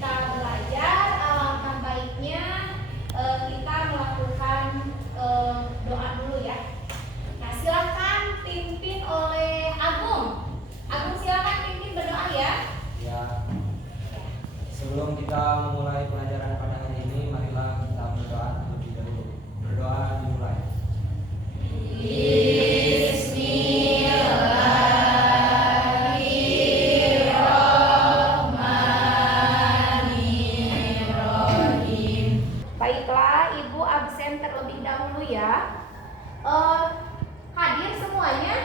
kita belajar, alangkah baiknya kita melakukan doa dulu ya. Nah, silakan pimpin oleh Agung. Agung, silakan pimpin berdoa ya. Ya. Sebelum kita memulai pelajaran pada hari ini, marilah kita berdoa terlebih dahulu. Berdoa dimulai. Baiklah, Ibu absen terlebih dahulu ya. Hadir semuanya?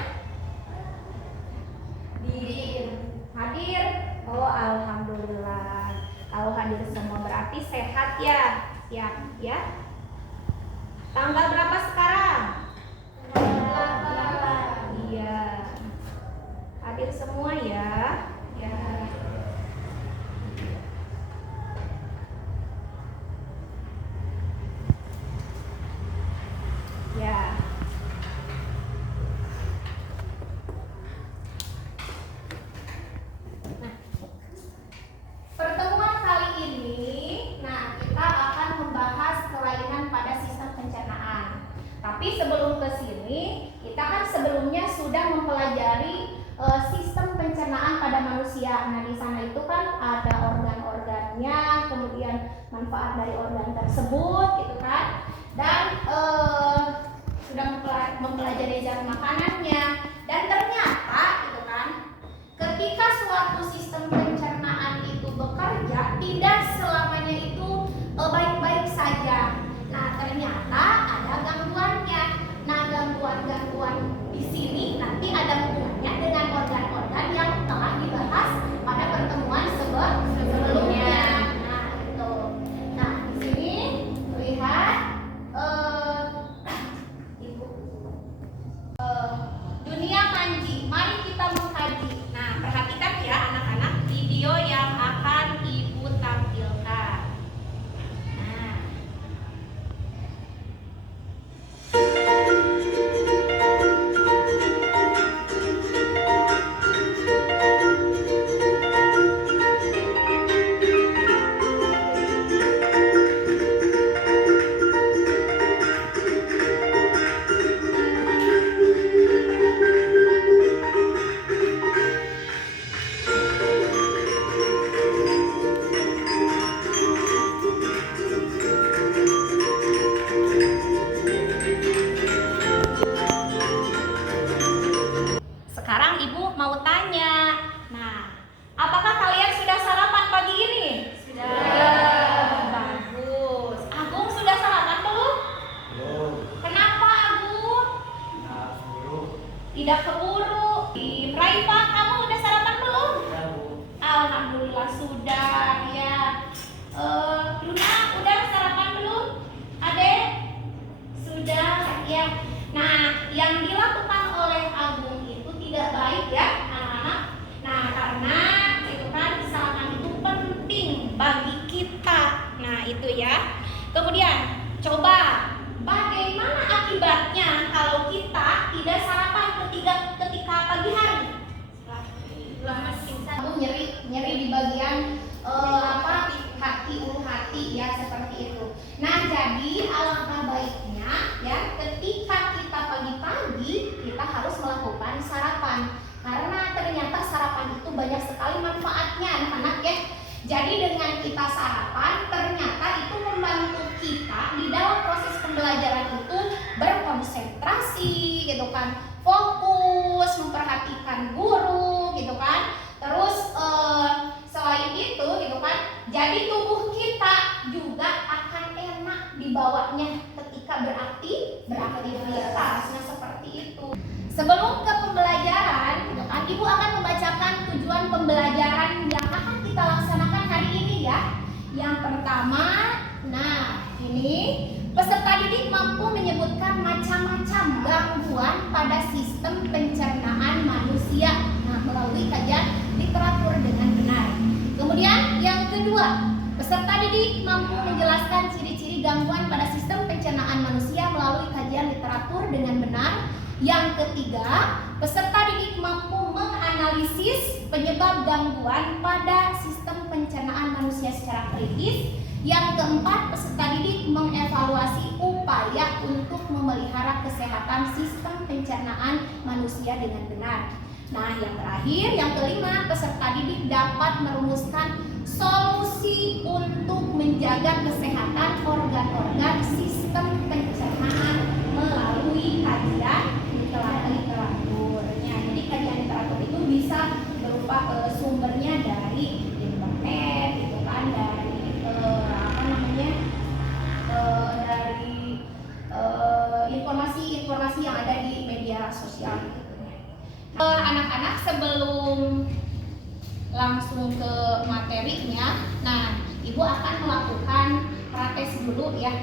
Hadir. Oh, alhamdulillah. Kalau hadir semua berarti sehat ya. Siap ya. Tanggal berapa sekarang? Iya. Hadir semua ya. Ya. Ya. Nah, pertemuan kali ini, kita akan membahas kelainan pada sistem pencernaan. Tapi sebelum ke sini, kita kan sebelumnya sudah mempelajari sistem pencernaan pada manusia. Nah, di sana itu kan ada organ-organnya, kemudian manfaat dari organ tersebut, gitu kan? Dan sudah mempelajari zat makanannya. Dan ternyata, gitu kan, ketika suatu sistem pencernaan itu bekerja, tidak selamanya itu baik-baik saja. Nah, ternyata ada gangguannya. Nah, gangguan-gangguan di sini nanti ada hubungannya dengan organ-organ yang telah dibahas pada pertemuan sebelumnya. Nah, itu. Nah, di sini lihat dunia manji. Mari kita mengkaji. Nah, perhatikan ya anak-anak video yang akan Ibu tampilkan. Nah. Sekarang Ibu mau tanya. Nah, apakah kalian sudah sarapan pagi ini? Sudah. Bagus. Agung sudah sarapan belum? Belum. Kenapa Agung? Nah, guru. Tidak keburu. Raifa, kamu udah sarapan belum? Ya, Bu. Alhamdulillah sudah ya. Luna udah sarapan belum? Adek? Sudah ya. Nah, yang dilakukan oleh Agung itu tidak baik ya anak-anak. Nah, karena itu kan sarapan itu penting bagi kita. Nah, itu ya. Kemudian coba bagaimana akibatnya kalau kita tidak sarapan ketika pagi hari? Kamu nyeri di bagian hati, ulu hati ya, seperti itu. Nah, jadi alangkah baiknya ya ketika kita pagi-pagi kita harus melakukan sarapan, karena ternyata sarapan itu banyak sekali manfaatnya anak-anak ya. Jadi dengan kita sarapan ternyata itu membantu kita di dalam proses pembelajaran itu berkonsentrasi gitu kan, fokus, memperhatikan guru gitu kan. Terus selain itu gitu kan, jadi tubuh kita juga akan enak dibawanya ketika beraktivitas. Nah, seperti itu. Sebelum ke pembelajaran gitu kan, Ibu akan membacakan tujuan pembelajaran yang akan kita laksanakan hari ini ya. Yang pertama, nah ini peserta didik mampu menyebutkan macam-macam gangguan pada sistem pencernaan manusia. Nah, melalui kajian literatur dengan benar. Kemudian yang kedua, peserta didik mampu menjelaskan ciri-ciri gangguan pada sistem pencernaan manusia melalui kajian literatur dengan benar. Yang ketiga, peserta didik mampu menganalisis penyebab gangguan pada sistem pencernaan manusia secara kritis. Yang keempat, peserta didik mengevaluasi upaya untuk memelihara kesehatan sistem pencernaan manusia dengan benar. Nah, yang terakhir, yang kelima, peserta didik dapat merumuskan solusi untuk menjaga kesehatan organ-organ sistem pencernaan melalui kajian literaturnya. Jadi kajian literatur itu bisa berupa sumbernya dari internet, gitu kan, dari dari informasi-informasi yang ada di media sosial gitu. Anak-anak, sebelum langsung ke materinya, nah Ibu akan melakukan prates dulu ya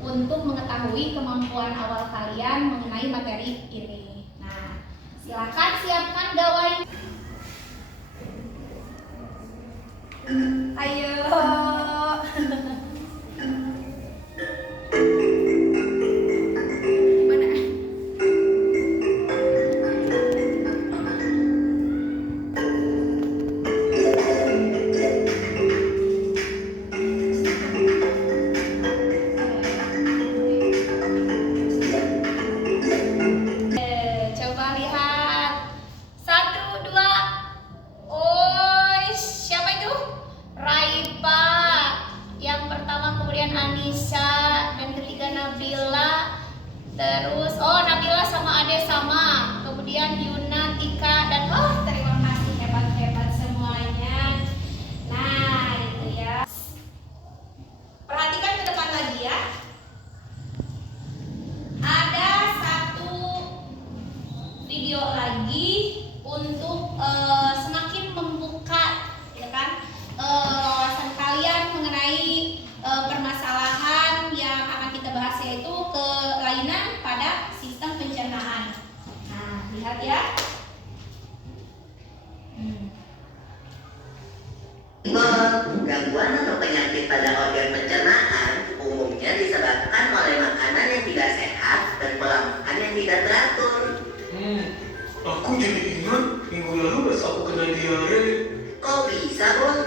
untuk mengetahui kemampuan awal kalian mengenai materi ini. Nah, silakan siapkan gawai. Ayo. Coba lihat. 1, 2. Oh, siapa itu? Raipa. Yang pertama, kemudian Anissa, dan ketiga Nabila. Terus, oh Nabila sama Ade sama. Kemudian Yuna, Tika, dan oh terima kasih, hebat-hebat semuanya. Nah, itu ya. Perhatikan ke depan lagi ya. Ada satu video lagi untuk semakin membuka, ya kan, wawasan kalian mengenai permasalahan yang akan kita bahas, yaitu kelainan pada sistem pencernaan. Nah, lihat ya. Gangguan atau penyakit pada organ pencernaan umumnya disebabkan oleh makanan yang tidak sehat dan pola makan yang tidak teratur. Aku jadi ingat minggu lalu pas aku kena diare. Kok bisa, Bos?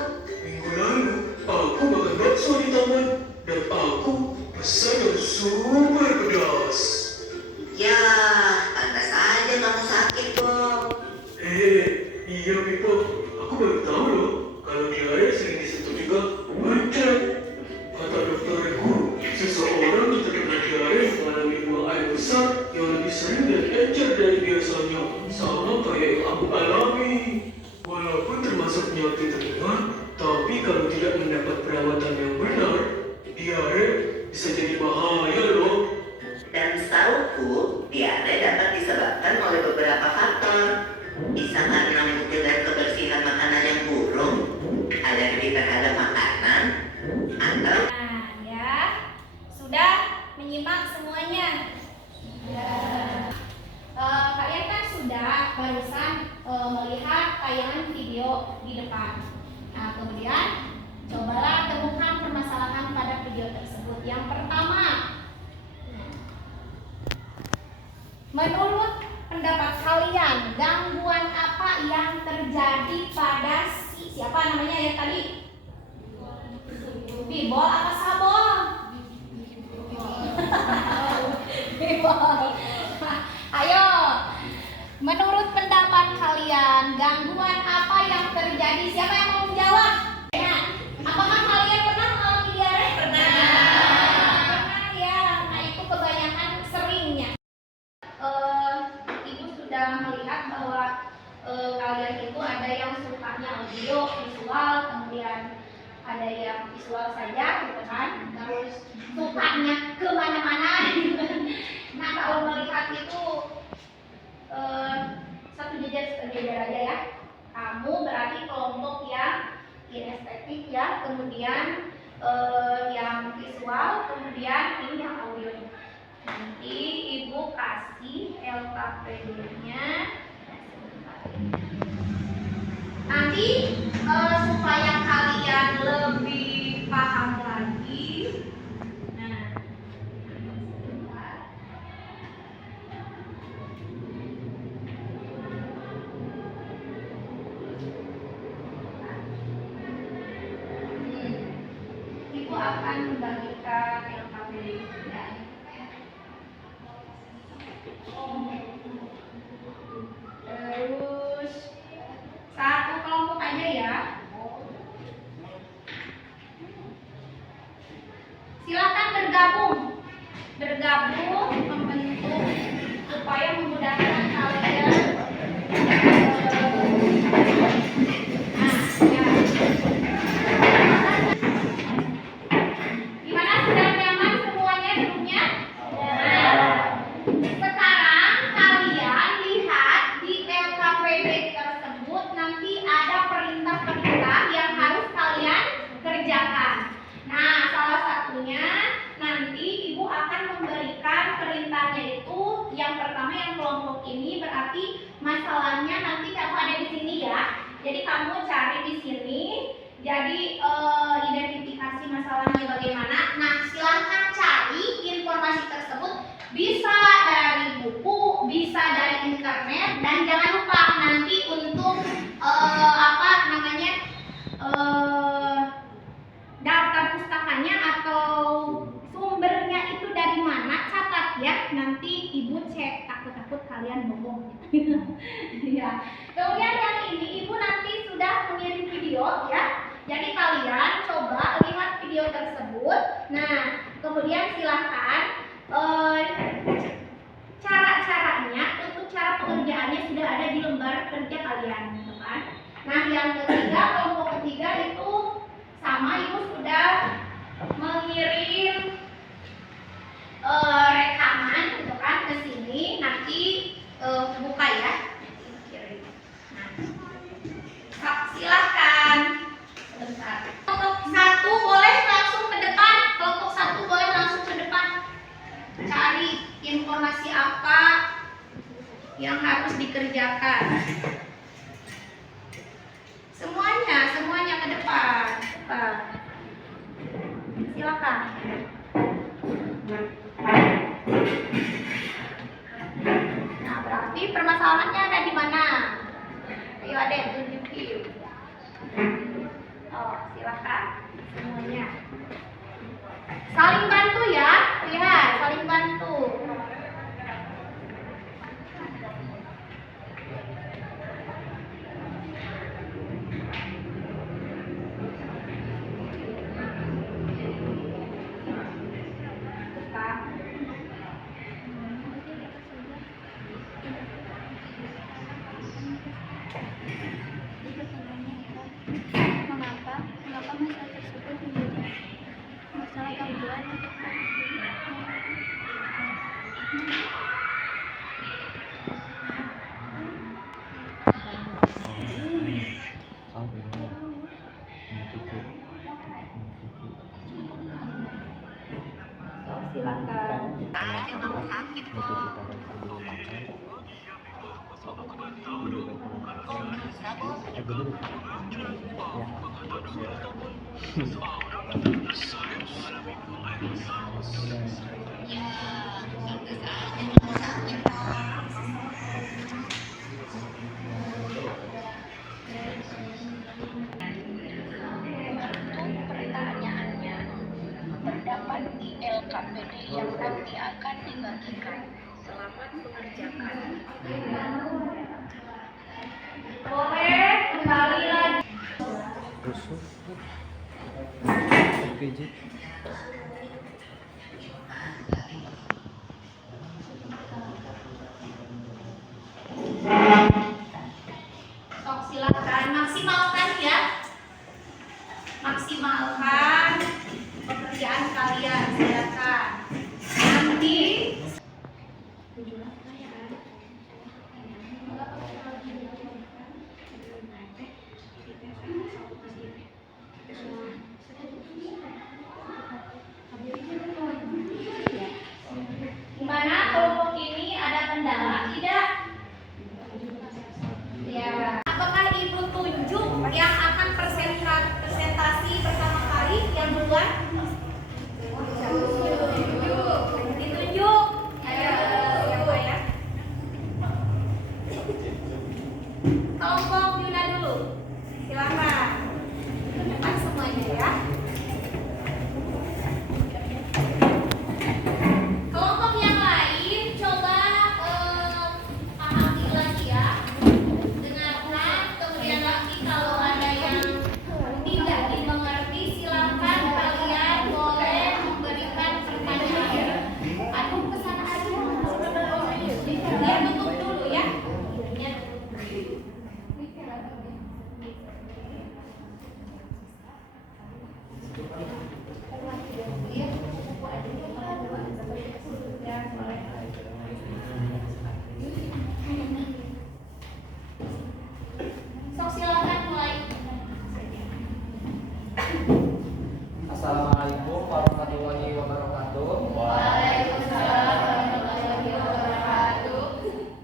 Minggu lalu aku makan bakso di taman dan aku pesan yang super pedas. Ya, pantas aja kamu sakit, Bos. Iya Pipo, aku baru tahu loh kalau diare sering disentuh juga macet. Kata dokterku, seseorang yang terkena diare mengalami buang air besar yang lebih sering dan encer dari biasanya, sama kayak yang aku alami. Walaupun termasuk penyakit ringan, tapi kalau tidak mendapat perawatan yang benar, diare bisa jadi bahaya loh. Dan setauku, diare dapat disebabkan oleh beberapa faktor. Bisa karena mutu dan kebersihan makanan yang buruk, alergi terhadap makanan, atau Nah, ya. Sudah menyimak semuanya? Ya. Kalian kan sudah barusan melihat tayangan video di depan. Nah, kemudian cobalah temukan permasalahan pada video tersebut. Yang pertama, menurut pendapat kalian, gangguan apa yang terjadi pada siapa namanya ya tadi? Bibol apa sabol? Bibol. Ayo, menurut pendapat kalian, gangguan apa yang terjadi? Siapa yang mau menjawab? Ya. Apakah kalian pernah mengalami diare? Pernah. Pernah ya. Nah, itu kebanyakan seringnya. Ibu sudah melihat bahwa kalian itu ada yang sukanya audio, visual, kemudian ada yang visual saja, gitu kan? Terus sukanya kemana-mana. Nah, kalau melihat itu satu jejer aja ya. Kamu berarti kelompok yang kinestetik ya, kemudian yang visual, kemudian ini yang audio. Nanti Ibu kasih LKPD-nya. Nanti supaya kalian lebih paham lagi. Nah, akan membagikan LKPD. Ya. Terus satu kelompok aja ya. Silakan bergabung membentuk supaya memudahkan kalian. Gimana, sudah nyaman semuanya duduknya? Sekarang kalian lihat di LKPD tersebut nanti ada perintah-perintah yang harus kalian kerjakan. Nah, salah satunya nanti Ibu akan memberikan perintahnya itu yang pertama yang kelompok ini berarti masalahnya nanti kamu ada di sini ya. Jadi kamu cari di sini. Jadi identifikasi masalahnya bagaimana. Nah, silahkan cari informasi tersebut bisa dari buku, bisa dari internet, dan jangan lupa nanti untuk daftar pustakanya atau sumbernya itu dari mana, catat ya, nanti Ibu cek, takut kalian bohong. Ya. Kemudian yang ini Ibu nanti sudah mengirim video ya, jadi kalian coba lihat video tersebut. Nah, kemudian silahkan cara-caranya untuk cara pengerjaannya sudah ada di lembar kerja kalian, gitu kan. Nah, yang ketiga, kelompok ketiga itu sama, Ibu sudah mengirim rekaman gitu kan ke sini, nanti buka ya. Nah, silahkan sebentar. Kelompok satu boleh langsung ke depan, kelompok satu boleh langsung ke depan. Cari informasi apa yang harus dikerjakan. Semuanya ke depan. Silakan. Nah, berarti permasalahannya ada di mana? Ayo Adek, tunjukin. Oh, silakan semuanya. Saling bantu ya, lihat, saling bantu. Mengapa masalah tersebut menjadi masalah gangguan? Pertanyaannya terdapat di LKPD yang nanti akan dibagikan. Selamat mengerjakan. Boleh kembali lagi. Sok, silakan maksimalkan ya. Maksimalkan pekerjaan kalian, silakan. Nanti gimana, kelompok ini ada kendala tidak? Ya. Apakah Ibu tunjuk yang akan presentasi pertama kali yang duluan? Assalamualaikum warahmatullahi wabarakatuh. Waalaikumsalam warahmatullahi wabarakatuh.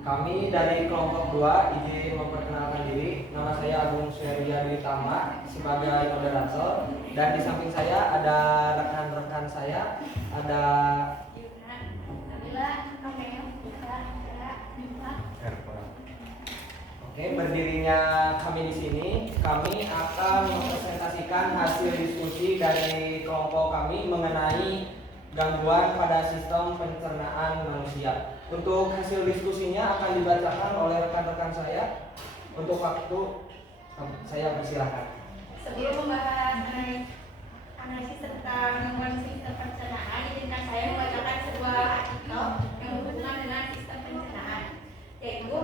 Kami dari kelompok 2 izin memperkenalkan diri. Nama saya Agung Suryadi Tama sebagai moderator, dan di samping saya ada rekan-rekan saya, ada Oke, berdirinya kami di sini, kami akan mempresentasikan hasil diskusi dari kelompok kami mengenai gangguan pada sistem pencernaan manusia. Untuk hasil diskusinya akan dibacakan oleh rekan-rekan saya. Untuk waktu, saya persilahkan. Sebelum membahas analisis tentang gangguan sistem pencernaan, izinkan saya membacakan sebuah artikel yang berhubungan dengan sistem pencernaan, yaitu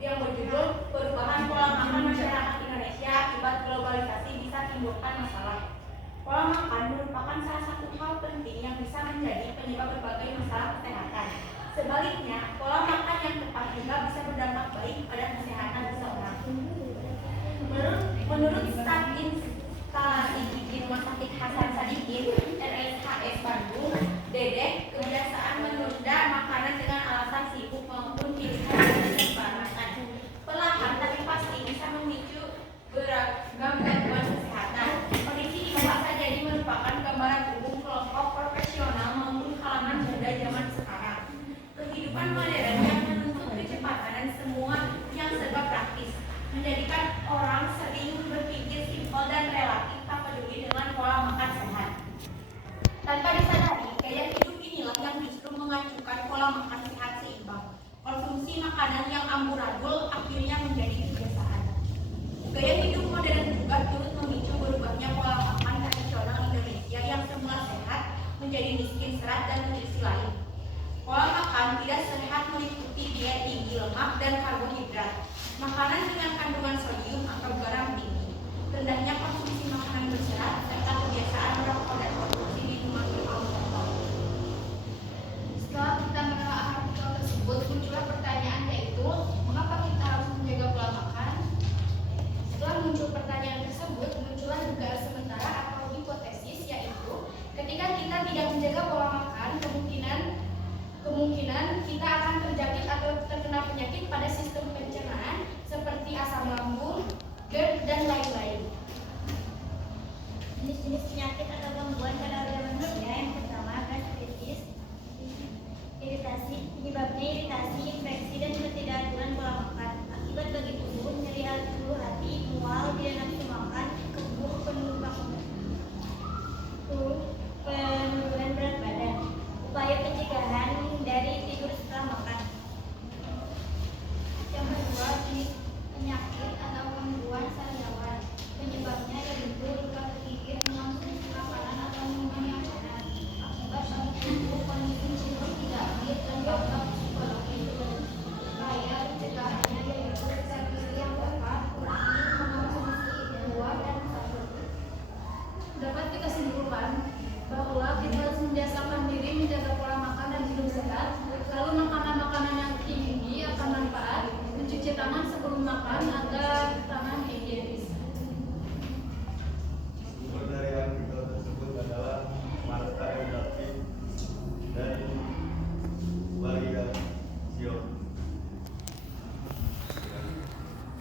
yang berjudul Perubahan Pola Makan Masyarakat Indonesia Akibat Globalisasi Bisa Timbulkan Masalah. Pola makan merupakan salah satu hal penting yang bisa menjadi penyebab berbagai masalah kesehatan. Sebaliknya, pola makan yang tepat juga bisa berdampak baik pada kesehatan seseorang. Menurut staf instalasi gizi Rumah Sakit Hasan Sadikin RSHS Bandung, Dedek kebiasaan menunda makanan dengan alasan sibuk maupun pilihan kebarangan. Perlahan tapi pasti bisa memicu beragam gangguan kesehatan. Kondisi ini bisa jadi merupakan gambaran umum kelompok profesional maupun kalangan muda zaman sekarang. Kehidupan modern yang menuntut kecepatan dan semua yang serba praktis menjadikan orang sering berpikir simpel dan relatif tak peduli dengan pola makan sehat. Tanpa disadari, gaya hidup inilah yang justru mengacukan pola makan sehat seimbang. Konsumsi makanan yang amburadul akhirnya menjadi kebiasaan. Gaya hidup modern juga turut memicu berubahnya pola makan tradisional Indonesia yang semula sehat menjadi miskin serat dan nutrisi lain. Pola makan tidak sehat meliputi diet tinggi lemak dan karbohidrat, makanan dengan kandungan sodium atau garam tinggi, rendahnya konsumsi makanan berserat, serta kebiasaan merokok dan konsumsi minuman beralkohol. Setelah kita menelaah artikel tersebut, muncullah pertanyaan, yaitu mengapa kita harus menjaga pola makan? Setelah muncul pertanyaan tersebut, muncullah dugaan sementara atau hipotesis, yaitu ketika kita tidak menjaga pola makan, kemungkinan kita akan terjangkit atau terkena penyakit pada sistem pencernaan seperti asam lambung, GERD, dan lain-lain. Jenis-jenis penyakit atau gangguan pada organ manusia yang pertama gastritis, iritasi, penyebabnya iritasi, infeksi, dan ketidakaturan pola makan. Akibat bagi tubuh, nyeri hati, mual, tidak nafsu makan, kebur, penurunan berat badan. Upaya pencegahan, hindari tidur setelah makan. Yang kedua, jenis penyakit atau gangguan sariawan. Penyebabnya yaitu luka tergigit mengonsumsi makanan atau minuman yang panas. Akibat bagi tubuh, kondisi cenderung tidak fit dan dampak psikologis. Upaya pencegahannya yaitu zat gizi yang tepat, kurangi mengonsumsi buah dan sayur. Dapat kita simpulkan bahwa kita harus membiasakan diri menjaga pola makan dan hidup sehat, lalu makanan-makanan yang tinggi akan manfaat, mencuci tangan sebelum makan agar tangan higienis. Sumber dari artikel tersebut adalah Marta M. David dan Maria Sion.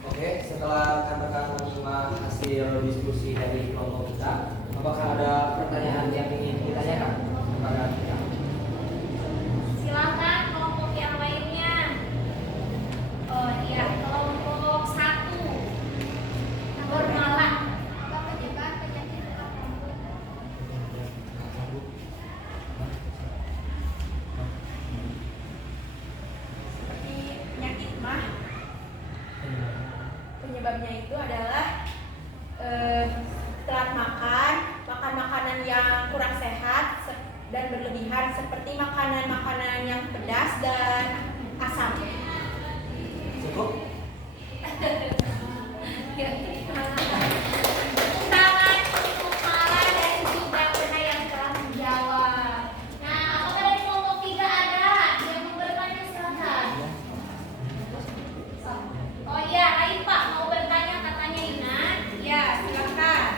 Oke, setelah rekan-rekan menyimak hasil diskusi dari kelompok kita, apakah ada pertanyaan yang ingin ditanyakan kepada kita? Silakan kelompok yang lainnya. Oh iya, kelompok 1 Nurmala. Apa penyebab penyakit urat rambut? Seperti penyakit mah, penyebabnya itu adalah telat makan, makan makanan yang kurang sehat dan berlebihan, seperti makanan-makanan yang pedas dan asam. Cukup? Tangan untuk Mala dan juga Bunda yang telah menjawab. Nah, apakah dari kelompok 3 ada yang mau bertanya? Silakan. Oh iya, Lain Pak mau bertanya katanya Ina. Ya, silakan.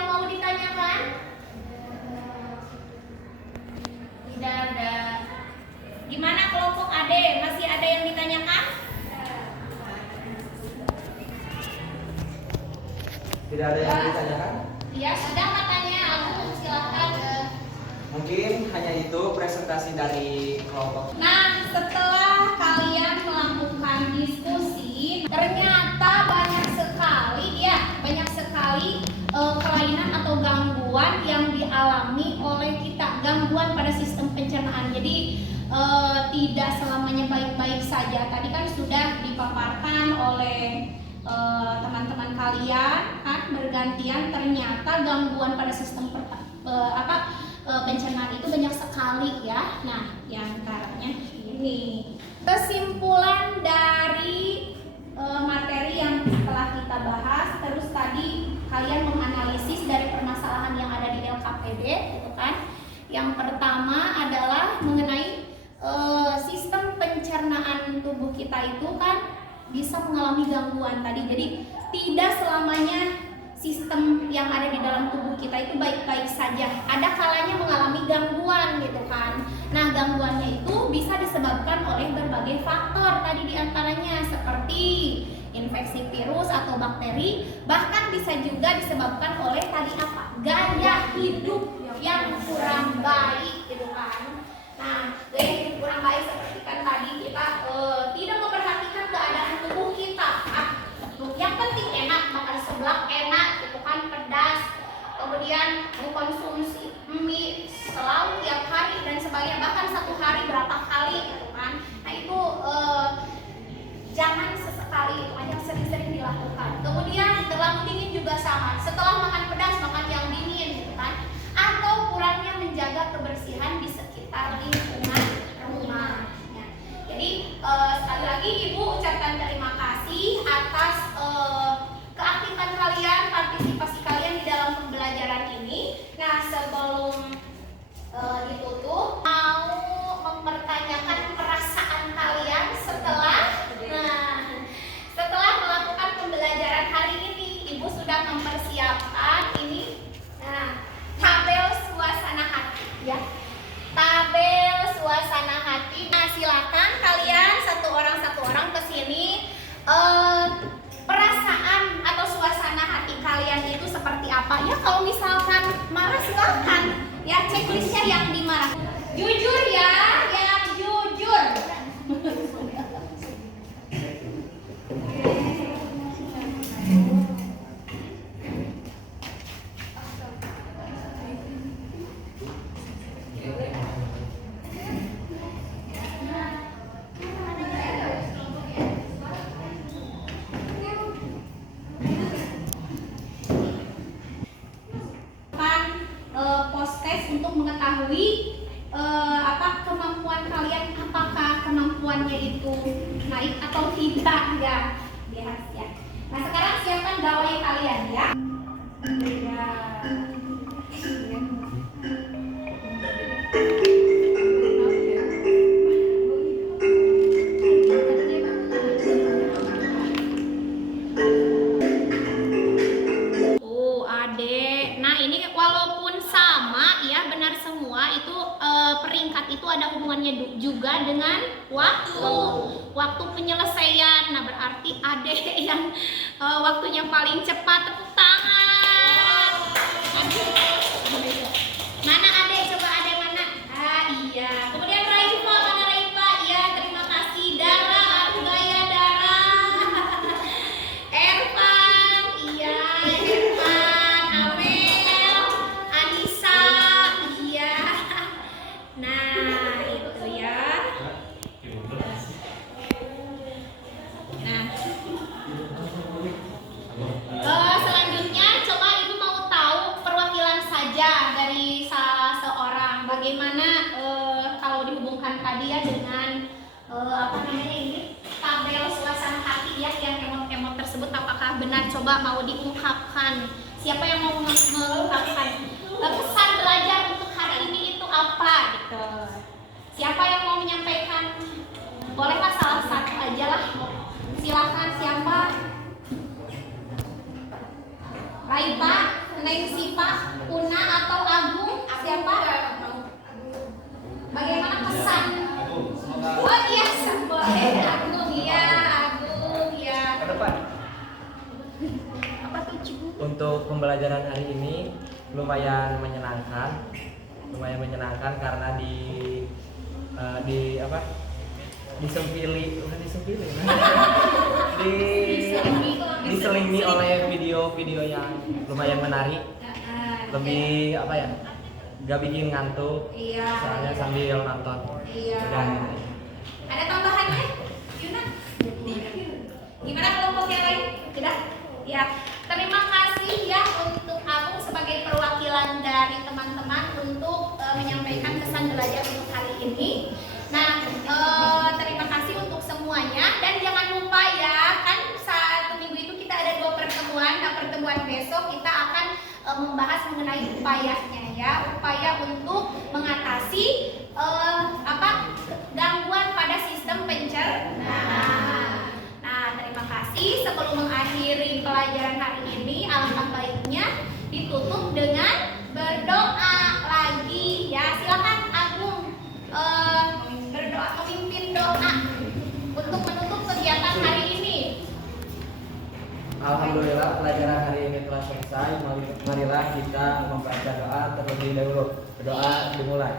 yang mau ditanyakan? Tidak ada. Gimana kelompok Ade? Masih ada yang ditanyakan? Tidak ada yang ditanyakan? Ya, sudah katanya. Silakan. Mungkin hanya itu presentasi dari kelompok. Nah, setelah kalian melakukan diskusi, ternyata banyak sekali kelainan atau gangguan yang dialami oleh kita, gangguan pada sistem pencernaan. Jadi tidak selamanya baik-baik saja. Tadi kan sudah dipaparkan oleh teman-teman kalian kan bergantian, ternyata gangguan pada sistem pencernaan itu banyak sekali ya. Nah, yang antaranya ini kesimpulan dari materi yang telah kita bahas. Terus tadi kalian menganalisis dari permasalahan yang ada di LKPD gitu kan. Yang pertama adalah mengenai sistem pencernaan tubuh kita itu kan bisa mengalami gangguan tadi. Jadi tidak selamanya sistem yang ada di dalam tubuh kita itu baik-baik saja. Ada kalanya mengalami gangguan gitu kan. Nah, gangguannya itu bisa disebabkan oleh berbagai faktor tadi diantaranya seperti infeksi virus atau bakteri, bahkan bisa juga disebabkan oleh tadi apa? Gaya hidup yang kurang baik gitu kan. Nah, gaya hidup kurang baik seperti kan tadi kita tidak memperhatikan keadaan tubuh kita. Yang penting enak, makan seblak enak gitu kan, pedas. Kemudian mengkonsumsi mie selalu tiap hari dan sebagainya, bahkan satu hari berapa kali gitu kan. Nah, itu jangan sesekali itu aja, sering-sering dilakukan. Kemudian terlalu dingin juga sama. Setelah makan pedas, makan yang dingin gitu kan. Atau kurangnya menjaga kebersihan di sekitar lingkungan rumah. Ya. Jadi sekali lagi Ibu ucapkan terima kasih atas keaktifan kalian, partisipasi kalian di dalam pembelajaran ini. Nah, sebelum ditutup, mau mempertanyakan perasaan kalian setelah melakukan pembelajaran hari ini. Ibu sudah mempersiapkan ini, tabel suasana hati, ya. Tabel suasana hati. Nah, silakan kalian satu orang ke sini. Perasaan atau suasana hati kalian itu seperti apa? Ya, kalau misalkan marah silakan. Ya, checklistnya yang dimarah. Jujur ya, yang jujur. Post-test untuk mengetahui kemampuan kalian, apakah kemampuannya itu naik atau tidak ya, lihat ya. Nah, sekarang siapkan gawai kalian ya. Peringkat itu ada hubungannya juga dengan waktu penyelesaian. Nah, berarti Ade yang waktunya paling cepat, tepuk tangan. Mana Ade? Coba Ade mana? Iya. Kemudian Raifa, mana Raifa? Iya, terima kasih. Dara, Arugaya, Dara. Ervan, iya, Ervan, Amel, Anissa, iya. Nah, itu ya. Nah, selanjutnya coba Ibu mau tahu perwakilan saja dari salah seorang. Bagaimana kalau dihubungkan tadi ya dengan ini tabel suasana hati ya, yang emot-emot tersebut apakah benar? Coba mau diungkapkan. Siapa yang mau mengungkapkan pesan belajar untuk hari ini itu apa gitu? Siapa yang mau menyampaikan? Bolehlah salah satu aja lah. Silakan, siapa? Raifa, Neng Siva. untuk pembelajaran hari ini lumayan menyenangkan karena diselingi oleh video-video yang lumayan menarik, lebih gak bikin ngantuk, soalnya sambil nonton. Dan Ada tambahannya, Yuna? Gimana kelompok yang lain? Tidak? Ya, terima kasih ya untuk Agung sebagai perwakilan dari teman-teman untuk menyampaikan kesan belajar untuk hari ini. Nah, terima kasih untuk semuanya dan jangan lupa ya, kan satu minggu itu kita ada 2 pertemuan. Nah, pertemuan besok kita akan membahas mengenai upayanya ya, upaya untuk mengatasi gangguan pada sistem pencernaan. Nah, terima kasih. Sebelum mengakhiri pelajaran hari ini, alangkah baiknya ditutup dengan berdoa lagi ya. Silakan Agung berdoa, memimpin doa untuk menutup kegiatan hari ini. Alhamdulillah pelajaran hari ini telah selesai. Marilah kita membaca doa terlebih dahulu. Doa dimulai.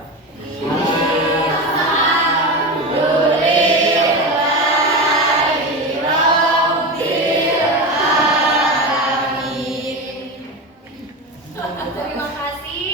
Terima kasih.